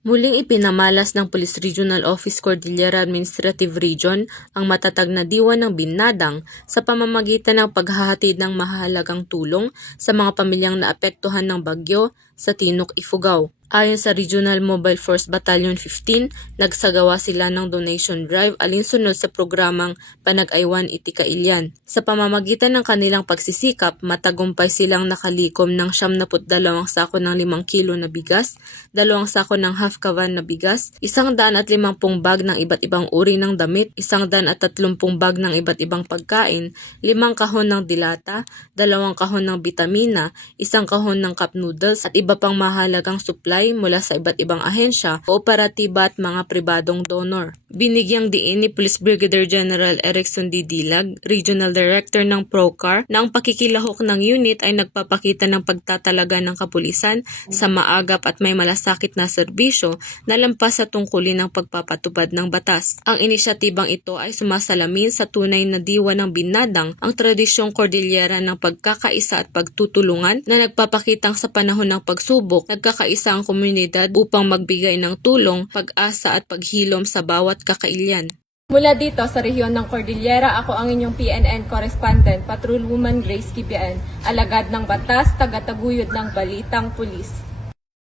Muling ipinamalas ng Police Regional Office Cordillera Administrative Region ang matatag na diwa ng Binadang sa pamamagitan ng paghahatid ng mahalagang tulong sa mga pamilyang naapektuhan ng bagyo sa Tinok, Ifugao. Ayon sa Regional Mobile Force Battalion 15, nagsagawa sila ng donation drive alinsunod sa programang Panag-aywan Iti Kailian. Sa pamamagitan ng kanilang pagsisikap, matagumpay silang nakalikom ng 72 sako ng 5 kilo na bigas, 2 sako ng half kavan na bigas, 150 bag ng iba't ibang uri ng damit, 130 bag ng iba't ibang pagkain, 5 kahon ng dilata, 2 kahon ng bitamina, 1 kahon ng cup noodles at iba pang mahalagang supply mula sa iba't ibang ahensya, kooperatiba at mga pribadong donor. Binigyang diin ni Police Brigadier General Erickson D. Dilag, Regional Director ng PROCAR, na ang pakikilahok ng unit ay nagpapakita ng pagtatalaga ng kapulisan sa maagap at may malasakit na serbisyo na lampas sa tungkulin ng pagpapatupad ng batas. Ang inisyatibang ito ay sumasalamin sa tunay na diwa ng Binadang, ang tradisyong Cordillera ng pagkakaisa at pagtutulungan na nagpapakitang sa panahon ng pagsubok, nagkakaisa ang komunidad upang magbigay ng tulong, pag-asa at paghilom sa bawat kakailyan. Mula dito sa rehiyon ng Cordillera, ako ang inyong PNN correspondent, Patrolwoman Grace Kibian, alagad ng batas, tagataguyod ng Balitang Pulis.